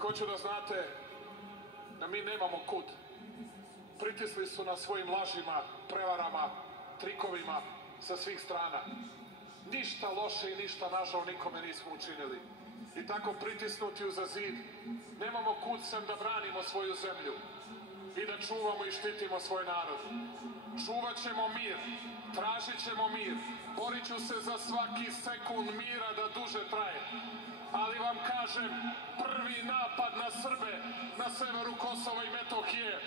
hoću da znate da mi nemamo kud. Pritisli su nas svojim lažima, prevarama, trikovima sa svih strana. Ništa loše i ništa nažal nikome nismo učinili. I tako pritisnuti uza zid, nemamo kud sem da branimo svoju zemlju i da čuvamo i štitimo svoj narod. Čuvat ćemo mir, tražit ćemo mir, borit ću se za svaki sekund mira da duže traje. Ali vam kažem, prvi napad na Srbe na severu Kosova i Metohije,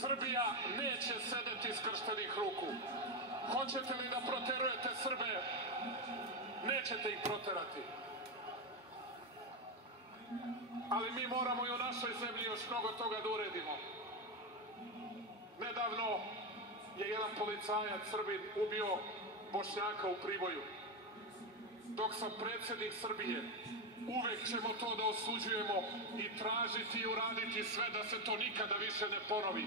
Srbija neće sedeti skrštenih ruku. Hoćete li da proterujete Srbe? Nećete ih proterati. Ali mi moramo i u našoj zemlji još mnogo toga da uredimo. Nedavno je jedan policajac Srbin ubio Bošnjaka u Priboju. Dok sam predsjednik Srbije, uvek ćemo to da osuđujemo i tražiti i uraditi sve da se to nikada više ne ponovi.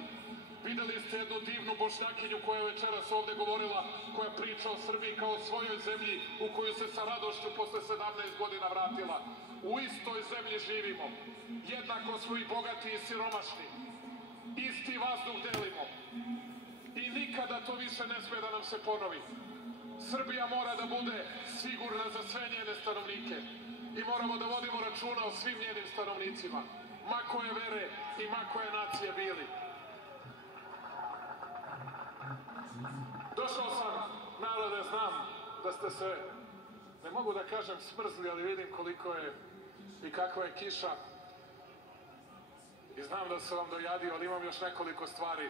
Videli ste jednu divnu Bošnjakinju koja je večeras ovde govorila, koja priča o Srbiji kao o svojoj zemlji u koju se sa radošću posle 17 godina vratila. U istoj zemlji živimo. Jednako smo i bogati i siromašni. Isti vazduh delimo. I nikada to više ne sme da nam se ponovi. Srbija mora da bude sigurna za sve njene stanovnike. I moramo da vodimo računa o svim njenim stanovnicima. Ma koje vere i ma koje nacije bili. Došao sam, narode, znam da ste se, ne mogu da kažem smrzli, ali vidim koliko je i kakva je kiša. I znam da se vam dojadio, ali imam još nekoliko stvari